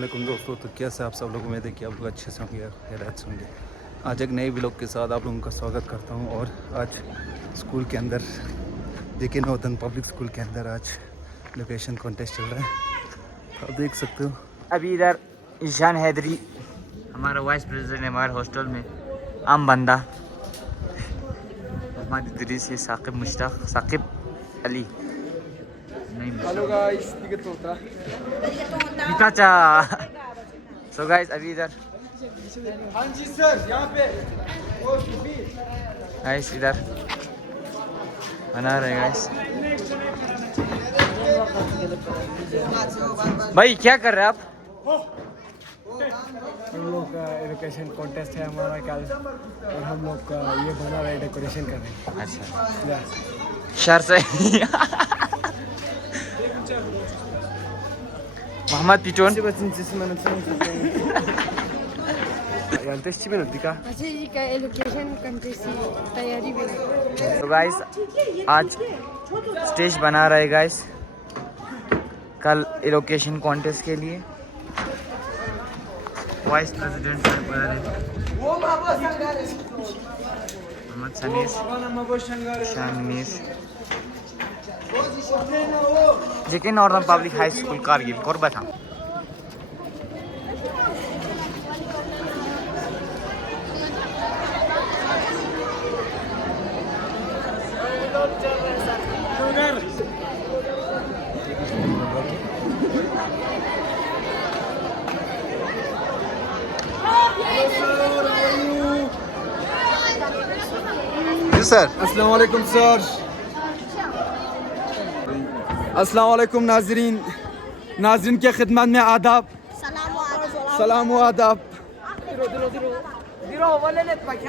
वालेकुम दोस्तों, तो कैसे आप सब लोग? उम्मीद है कि आप लोग अच्छे से होंगे, खैरियत होंगे। आज एक नए व्लॉग के साथ आप लोगों का स्वागत करता हूं। और आज स्कूल के अंदर जेके नॉर्दर्न पब्लिक स्कूल के अंदर आज लोकेशन कॉन्टेस्ट चल रहा है, आप देख सकते हो। अभी इधर ईशान हैदरी हमारा वाइस प्रेसिडेंट है हमारे हॉस्टल में, आम बंदा मोहम्मद इदरीस, ये साकिब मुश्ताक, साकिब अली नहीं हेलो गाइस, टिकट होता पिकाचा। सो गाइस अभी इधर हाँ जी सर, यहाँ पे गाइस इधर बना रहे गाइस। भाई क्या कर रहे हैं आप? हम लोग का एजुकेशन कॉन्टेस्ट है हमारा कल, और हम लोग का ये बना रहे, डेकोरेशन कर रहे हैं। अच्छा शर से मोहम्मद पिटोन का एलोकेशन कंटेस्ट की तैयारी भी है। तो गाइस आज स्टेज बना रहे गाइस कल एलोकेशन कॉन्टेस्ट के लिए। Vice president sir Mohammed Sanees, Shanees, JK northern public high school Kargil Korba था। जी सर। अस्सलाम वालेकुम सर। अस्सलाम वालेकुम नाजरीन, नाजरीन के खिदमत में आदाब, सलाम व आदाब।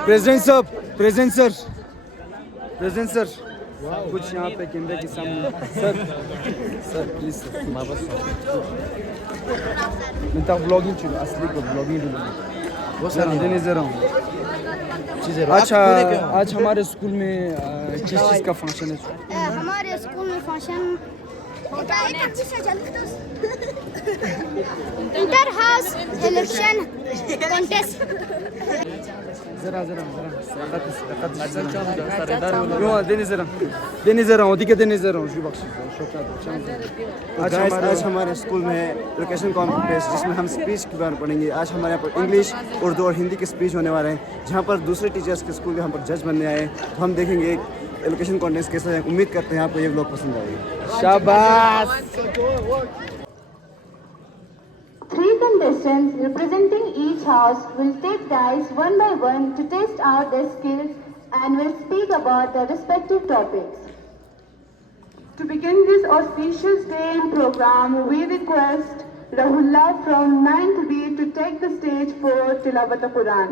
प्रेसिडेंट साहब, प्रेसिडेंट सर, प्रेसिडेंट सर, कुछ यहाँ पे कैमरे के सामने सर, सर प्लीज सर वापस मैं तो ब्लॉगिंग चुन असली को ब्लॉगिंग वो सर देने जा रहा हूँ। अच्छा, आज हमारे स्कूल में किस चीज़ का फंक्शन है? हमारे स्कूल में function inter house election contest. जरा देने जा रहा हूँ दिखे देने जा रहा हूँ। आज हमारे स्कूल में एजुकेशन कॉन्टेस्ट जिसमें हम स्पीच के बारे में पढ़ेंगे। आज हमारे यहाँ पर इंग्लिश, उर्दू और हिंदी के स्पीच होने वाले हैं, जहाँ पर दूसरे टीचर्स के स्कूल के यहाँ पर जज बनने आए। तो हम देखेंगे एजुकेशन कॉन्टेस्ट कैसा है। उम्मीद करते हैं आपको ये व्लॉग पसंद आएगा। शाबाश। 3 contestants representing each house will take dice one by one to test out their skills and will speak about their respective topics. To begin this auspicious day and program, we request Rahullah from 9th B to take the stage for Tilawat al-Quran.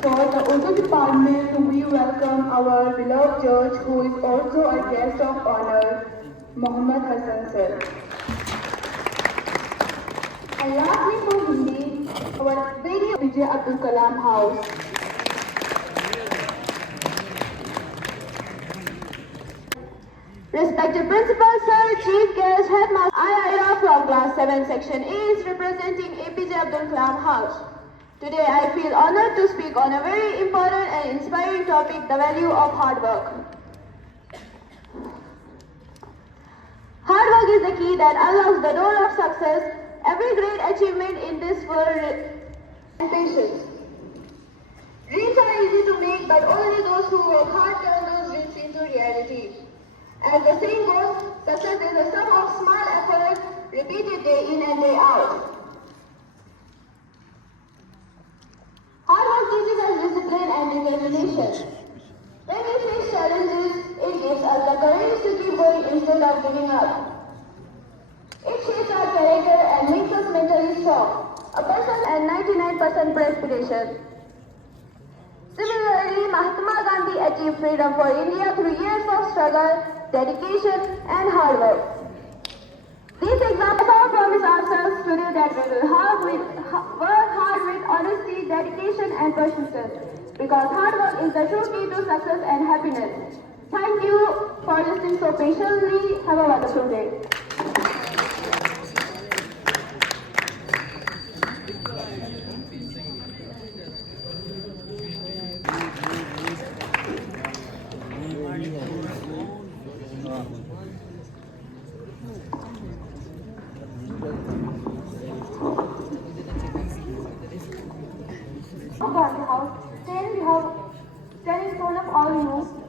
For the Urdu department, we welcome our beloved judge who is also a guest of honor, Mohammad Hassan sir. And lastly for Hindi, our very Vijay Abdul Kalam House. Respected Principal Sir, Chief Guest, Headmaster, Ira from Class 7 Section A is representing APJ Abdul Kalam House. Today I feel honored to speak on a very important and inspiring topic, the value of hard work. Hard work is the key that unlocks the door of success. Every great achievement in this world and patience. Dreams are easy to make, but only those who work hard turn those dreams into reality. As the saying goes, success is a sum of small efforts repeated day in and day out. Hard work teaches us discipline and determination. When we face challenges, it gives us the courage to keep going instead of giving up. It shapes our character and makes us mentally strong. A person and 99% perspiration. Similarly, Mahatma Gandhi achieved freedom for India through years of struggle, dedication, and hard work. These examples are promise ourselves today that we will work hard with honesty, dedication, and persistence. Because hard work is the true key to success and happiness. Thank you for listening so patiently. Have a wonderful day. Gandhi House, stand in front of all you.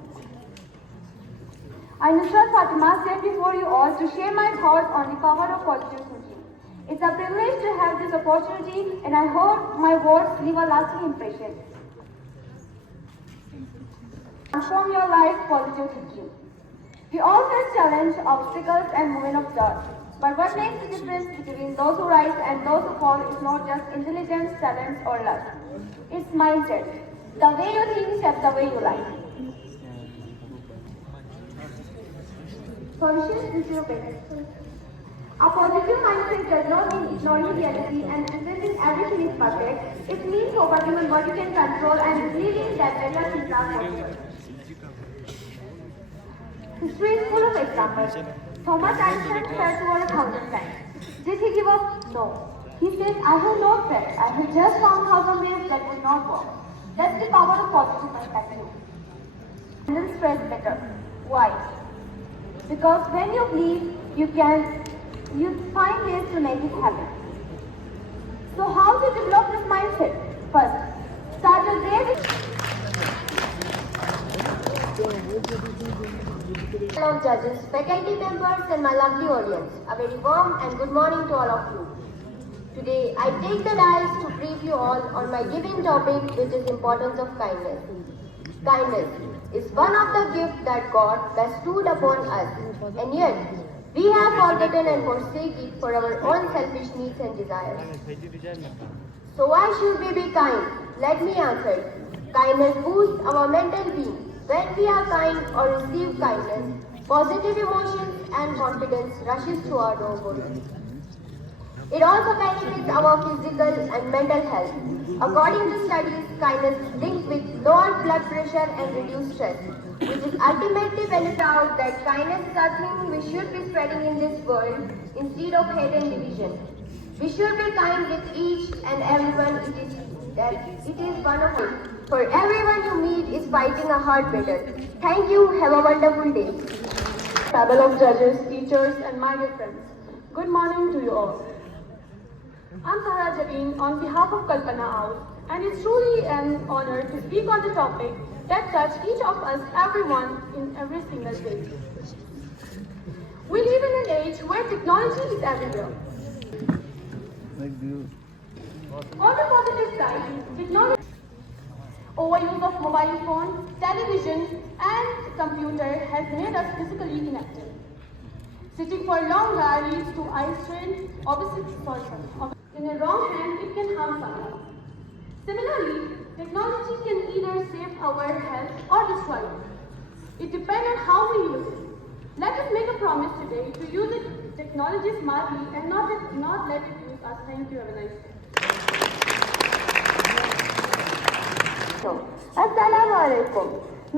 I, Nusrat Fatima, stand before you all to share my thoughts on the power of positive thinking. It's a privilege to have this opportunity, and I hope my words leave a lasting impression. Transform your life, positive thinking. We all face challenges, obstacles, and moments of doubt. But what makes the difference between those who rise and those who fall is not just intelligence, talents, or luck. It's mindset. The way you think shapes the way you live. Solutions is your best. A positive mindset does not mean ignoring reality and pretending everything is perfect. It means focusing on what you can control and believing that better things are possible. History is full of examples. Thomas Edison fell to 1,000 times. Did he give up? No. He said, I have no threat. I have just found 1,000 ways that would not work. That's the power of positive perspective. Handle stress better. Why? Because when you believe, you find ways to make it happen. So how to develop this mindset? First, start your day with Hello judges, faculty members and my lovely audience. A very warm and good morning to all of you. Today I take the rise to brief you all on my given topic, which is importance of kindness. Kindness is one of the gifts that God bestowed upon us, and yet we have forgotten and forsaken it for our own selfish needs and desires. So why should we be kind? Let me answer. Kindness boosts our mental being. When we are kind or receive kindness, positive emotions and confidence rushes to our body. It also benefits our physical and mental health. According to studies, kindness is linked with lower blood pressure and reduced stress, which is ultimately benefit out that kindness is a thing we should be spreading in this world instead of hate and division. We should be kind with each and everyone. It is one of us. For everyone you meet is fighting a hard battle. Thank you. Have a wonderful day. panel of judges, teachers, and my dear friends. Good morning to you all. I'm Sahara Javeen on behalf of Kalpana House. and it's truly an honor to speak on the topic that touches each of us, everyone, in every single way. We live in an age where technology is everywhere. On the positive side, technology, overuse of mobile phone, television, and computer has made us physically inactive. Sitting for long hours leads to eye strain, obesity. In the wrong hand, it can harm someone. Similarly, technology can either save our health or destroy it. It depends on how we use it. Let us make a promise today to use technology smartly and not let it use us. Thank you. Have a nice day. अस्सलाम वालेकुम।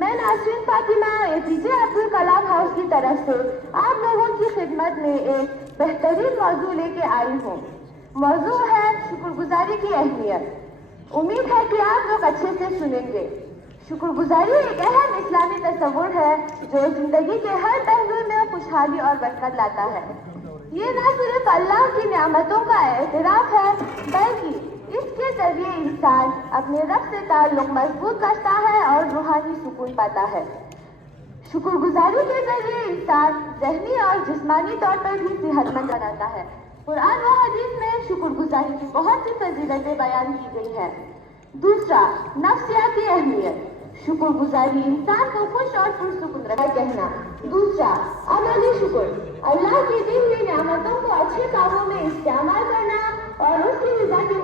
मैं नाज़रीन Fatima APJ Abdul Kalam house की तरफ से आप लोगों की खिदमत में एक बेहतरीन मौजू लेके आई हूँ। मौजू है शुक्रगुजारी की अहमियत। उम्मीद है कि आप लोग अच्छे से सुनेंगे। शुक्रगुजारी एक अहम इस्लामी तस्वुर है जो जिंदगी के हर पहलू में खुशहाली और बरकत लाता है। ये न सिर्फ अल्लाह की नेमतों का एतराफ है, बल्कि इसके जरिए इंसान अपने रब से ताल्लुक मजबूत करता है और रूहानी सुकून पाता है। शुक्रगुजारी के जरिए इंसान ज़हनी और जिस्मानी तौर पर भी सेहतमंद बनाता है। कुरान व हदीस में शुक्रगुजारी की बहुत सी फजीलतें बयान की गई हैं। दूसरा, नफ्सियाती अहमियत। शुक्रगुजारी इंसान को खुश और पुरसुकून रखता है। कहना। दूसरा, अमली शुक्र। अल्लाह की दी हुई नेमतों को अच्छे कामों में इस्तेमाल करना और उसकी रज़ा के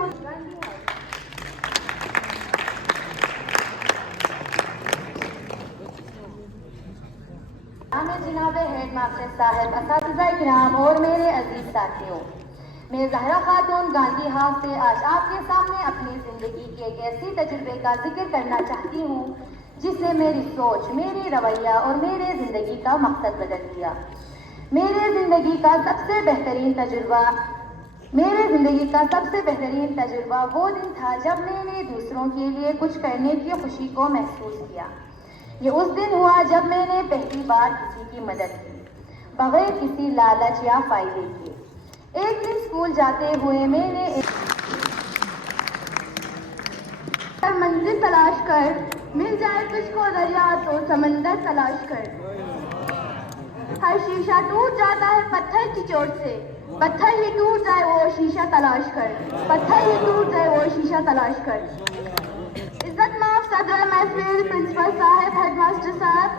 जनाब हेड मास्टर साहब, असातिज़ा-ए-किराम और मेरे अजीज साथियों, मैं ज़हरा खातून गांधी हाउस से आज आपके सामने अपनी ज़िंदगी के एक ऐसे तजुर्बे का जिक्र करना चाहती हूँ जिसने मेरी सोच, मेरी रवैया और मेरे ज़िंदगी का मकसद बदल दिया। मेरे ज़िंदगी का सबसे बेहतरीन तजुर्बा वो दिन था जब मैंने दूसरों के लिए कुछ करने की खुशी को महसूस किया। ये उस दिन हुआ जब मैंने पहली बार किसी की मदद की, बगैर किसी लालच या फायदे के। एक दिन स्कूल जाते हुए मैंने मंजिल तलाश कर, मिल जाए तुझको दरिया तो समंदर तलाश कर। हर शीशा टूट जाता है पत्थर की चोट से, पत्थर ही टूट जाए वो शीशा तलाश कर, पत्थर ही टूट जाए वो शीशा तलाश कर। इज्जत माफ सदर महफिल, प्रिंसिपल साहब, हेडमास्टर साहब,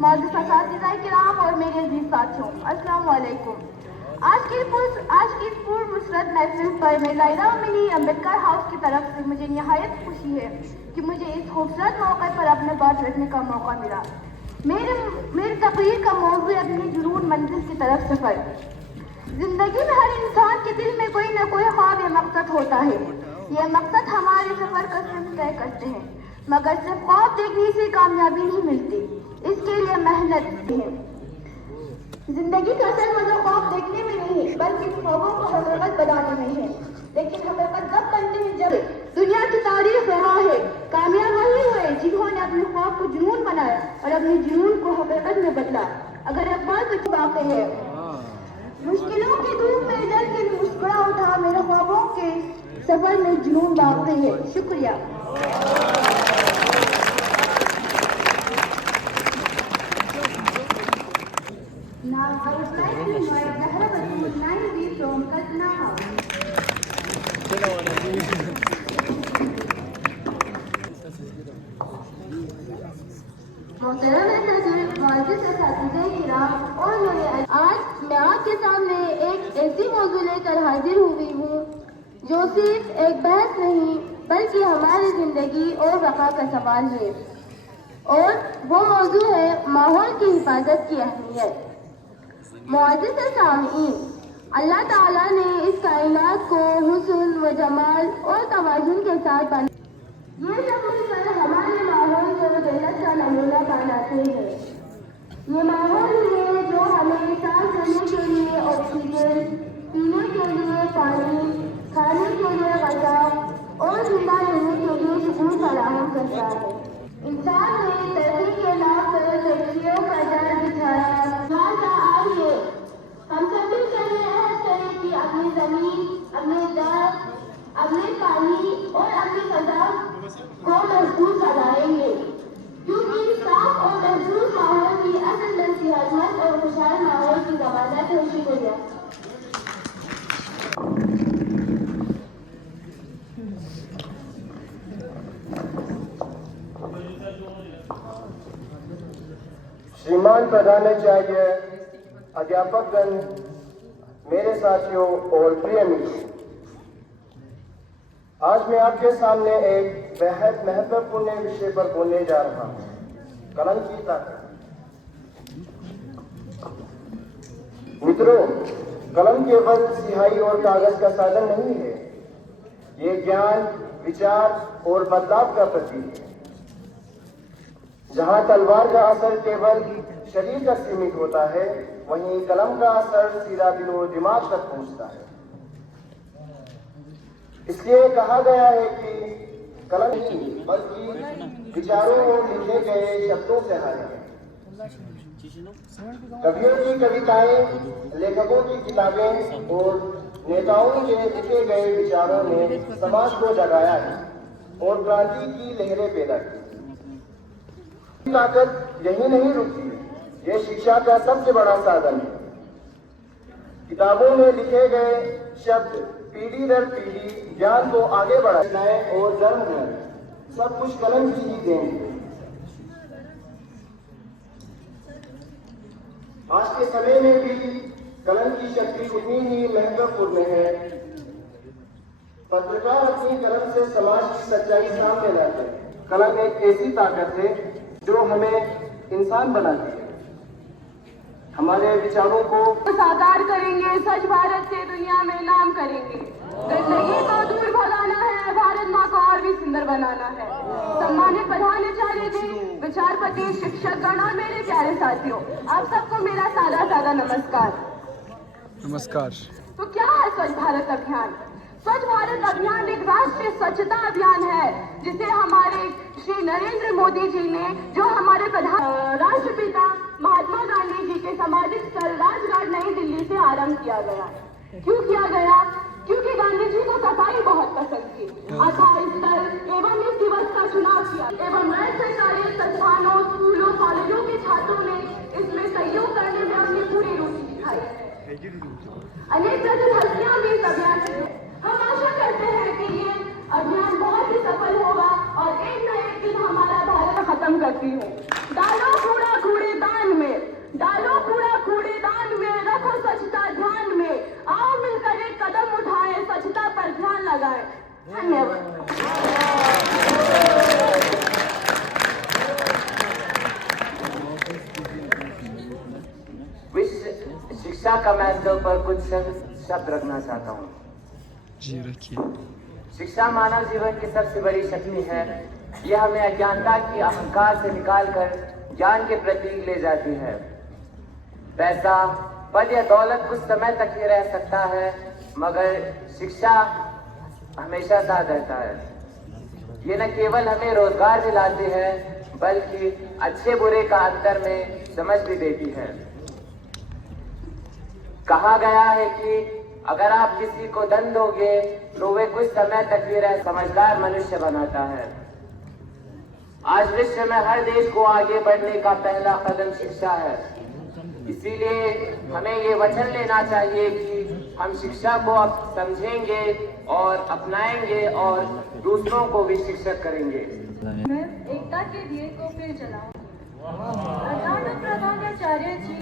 मौजूद असातिज़ा-ए-किराम और मेरे अजीज साथियों, अस्सलाम वालेकुम। आज की पुरमुसरत महफिल पर मैं ज़ाहिरा मिनी अम्बेडकर हाउस की तरफ से मुझे निहायत खुशी है कि मुझे इस खूबसूरत मौके पर अपने बात रखने का मौका मिला। मेरी तकरीर का मौजू अपनी जुनून मंजिल की तरफ सफ़र। जिंदगी में हर इंसान के दिल में कोई न कोई ख्वाब या मकसद होता है। यह मकसद हमारे सफ़र का सिर्फ तय करते हैं, मगर सिर्फ ख्वाब देखने से कामयाबी नहीं मिलती, इसके लिए मेहनत है। जिंदगी का असल मजा ख्वाब देखने में नहीं है, बल्कि ख्वाबों को हकीकत बनाने में है। लेकिन हकीकत जब बनते हैं जब दुनिया की तारीफ रहा है, कामयाब वही हुए जिन्होंने अपने ख्वाब को जुनून बनाया और अपने जुनून को हकीकत में बदला। अगर अखबार कुछ वाक़ई है, मुश्किलों की धूप में जल के मुस्कुरा उठा, मेरे ख्वाबों के सफर में जुनून बाक़ी है। शुक्रिया। Now I would like to invite Zahra Batul Naimi from Kalpana House. मोहतरम सदर, वाजिद असातिज़ा-ए-किराम और मेरे आज मैं आपके सामने एक ऐसी मौजू लेकर हाजिर हुई हूँ जो सिर्फ एक बहस नहीं बल्कि हमारी जिंदगी और बका का सवाल है, और वो मौजू है माहौल की हिफाजत की अहमियत। मुअज़्ज़िज़ सामीईन, अल्लाह ताला ने इस कायनात को हुस्न व जमाल और तवाज़ुन के साथ बनाया। ये सब मिलकर हमारे माहौल को जन्नत का नमूना बनाते हैं। ये माहौल है जो हमें सांस लेने के लिए ऑक्सीजन, पीने के लिए पानी, खाने के लिए ग़िज़ा और जिंदा रहने के लिए सुकून फराहम करता है। इंसान ने तरक्की के नाम पर फैक्ट्रियों का जाल बिछाया। आइए हम सभी चले अहद करें कि अपनी ज़मीन, अपने दर, अपने पानी और अपनी फजा को महफूज बनाएंगे, क्योंकि साफ और महफूज माहौल की असल में सेहतमंद और खुशहाल माहौल की जमानत है। शुक्रिया। श्रीमान प्रधानाचार्य, अध्यापकगण, मेरे साथियों और प्रिय मित्रों, आज मैं आपके सामने एक बेहद महत्वपूर्ण विषय पर बोलने जा रहा हूँ, कलम की ताकत। मित्रों, कलम केवल स्याही और कागज का साधन नहीं है, ये ज्ञान, विचार और बदलाव का प्रतीक है। जहां तलवार का असर केवल शरीर तक सीमित होता है, वहीं कलम का असर सीधा दिलो दिमाग तक पहुंचता है। इसलिए कहा गया है कि कलम नहीं बल्कि विचारों और लिखे गए शब्दों से हार है। कवियों की कविताएं, लेखकों की किताबें और नेताओं के लिखे गए विचारों ने समाज को जगाया है और क्रांति की लहरें पैदा की। ताकत यही नहीं रुकती है, यह शिक्षा का सबसे बड़ा साधन है। किताबों में लिखे गए शब्द पीढ़ी दर पीढ़ी ज्ञान को आगे बढ़ाए और जन्म ग्रंथ सब कुछ कलम की ही देन है। आज के समय में भी कलम की शक्ति उतनी ही महत्वपूर्ण है। पत्रकार अपनी कलम से समाज की सच्चाई सामने लाते हैं। कलम एक ऐसी ताकत है जो हमें इंसान बनाती है, हमारे विचारों को साकार करेंगे, स्वच्छ भारत से दुनिया में नाम करेंगे। गंदगी को दूर भगाना है, भारत माँ को और भी सुंदर बनाना है। सम्मानित प्रधानाचार्य जी, विचारपति, शिक्षकगण और मेरे प्यारे साथियों, आप सबको मेरा सादा नमस्कार। नमस्कार। तो क्या है स्वच्छ भारत अभियान? स्वच्छ भारत अभियान एक राष्ट्रीय स्वच्छता अभियान है, जिसे हमारे श्री नरेंद्र मोदी जी ने, जो हमारे राष्ट्रपिता महात्मा गांधी जी के समाधिक स्थल राजघाट नई दिल्ली से आरंभ किया गया। क्यों किया गया? क्योंकि गांधी जी को सफाई बहुत पसंद थी। अतः स्थल एवं इस दिवस का चुनाव किया एवं गैर सरकारी संस्थानों, स्कूलों, कॉलेजों के छात्रों ने इसमें सहयोग करने में अपनी पूरी रुचि दिखाई। अनेक प्रसिद्ध हस्तियां भी इस अभियान में हैं। हम आशा करते हैं कि ये अभियान बहुत ही सफल होगा और एक न एक दिन हमारा भारत खत्म करती हूँ। डालो कूड़ा कूड़ेदान में, डालो कूड़ा कूड़ेदान में, रखो स्वच्छता ध्यान में, आओ मिलकर एक कदम उठाएं, स्वच्छता पर ध्यान लगाएं। धन्यवाद। शिक्षा का महत्व पर कुछ शब्द रखना चाहता हूँ। जी रखिए। शिक्षा मानव जीवन की सबसे बड़ी शक्ति है। यह हमें अज्ञानता की अहंकार से निकालकर ज्ञान के प्रतीक ले जाती है। पैसा, पद या दौलत कुछ समय तक ही रह सकता है, मगर शिक्षा हमेशा साथ रहता है। ये न केवल हमें रोजगार दिलाती है, बल्कि अच्छे बुरे का अंतर में समझ भी देती है। कहा गया है कि अगर आप किसी को धन दोगे तो वे कुछ समय तक ही रह समझदार मनुष्य बनाता है। आज विश्व में हर देश को आगे बढ़ने का पहला कदम शिक्षा है। इसीलिए हमें ये वचन लेना चाहिए कि हम शिक्षा को अब समझेंगे और अपनाएंगे और दूसरों को भी शिक्षित करेंगे। मैं एकता के दिए को फिर जलाऊंगी। प्रधानाचार्य जी,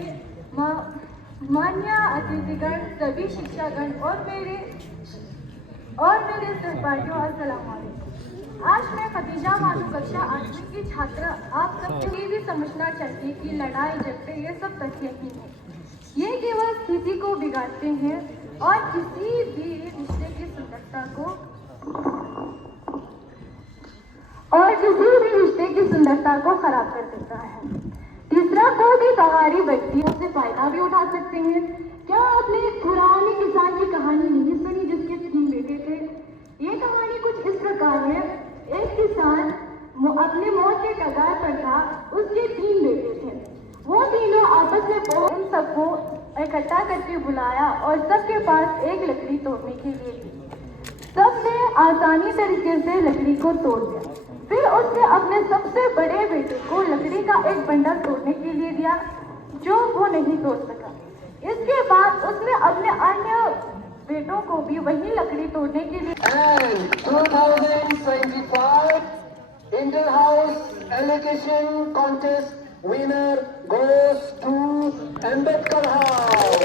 मान्य अतिथिगण, सभी शिक्षागण और मेरे सहपाठियों, अस्सलाम वालेकुम। आज मैं खदीजा बानो कक्षा 8वीं की छात्रा आप सबको ये भी समझना चाहिए कि लड़ाई झगड़े ये सब तथ्य ही है। ये केवल स्थिति को बिगाड़ते हैं और किसी भी रिश्ते की सुंदरता को खराब कर देता है। तीसरा, कोई भी कहानी व्यक्तियों से फायदा भी उठा सकते हैं। क्या आपने एक पुरानी किसान की कहानी नहीं सुनी जिसके 3 बेटे थे? ये कहानी कुछ इस प्रकार है। एक किसान अपने मौत के कगार पर था, उसके 3 बेटे थे। वो तीनों आपस में उन सबको इकट्ठा करके बुलाया और सबके पास एक लकड़ी तोड़ने के लिए दी। सबने आसानी तरीके से लकड़ी को तोड़ दिया। फिर उसने अपने सबसे बड़े बेटे को लकड़ी का एक बंडल तोड़ने के लिए दिया, जो वो नहीं तोड़ सका। इसके बाद उसने अपने अन्य बेटों को भी वही लकड़ी तोड़ने के लिए। And 2025 Inter-House Allocation Contest winner goes to Ambedkar House.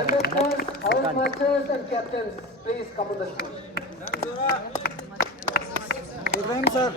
Ambedkar's House Masters and Captains, please come on the stage. Ibrahim sir.